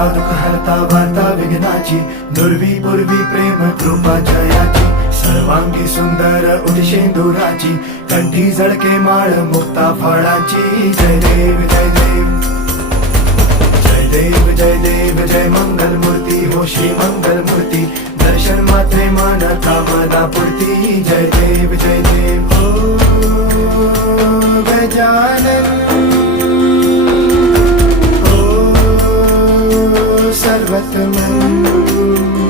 हरता दुःख हरता वार्ता विघ्नाची, दुर्वी पूर्वी प्रेम कृपा जयाची, सर्वांगी सुंदर उदिशेंदुराची, कंठी झळके माळ मुक्ता फळाची. जय देव जय देव जय देव जय देव जय मंगल मूर्ती हो श्री मंगल मूर्ती, दर्शन मात्रे मन कामना पूर्ती. जय देव जय देव हो गजानन हो सर्वतमन.